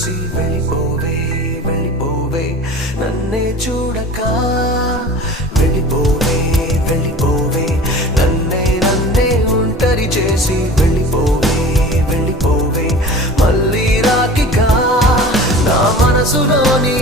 చేసి వెళ్ళిపోవే వెళ్ళిపోవే నన్నే చూడక వెళ్ళిపోవే వెళ్ళిపోవే నన్నే ఒంటరి చేసి వెళ్ళిపోవే వెళ్ళిపోవే మళ్ళీ రాకిక నా మనసులోని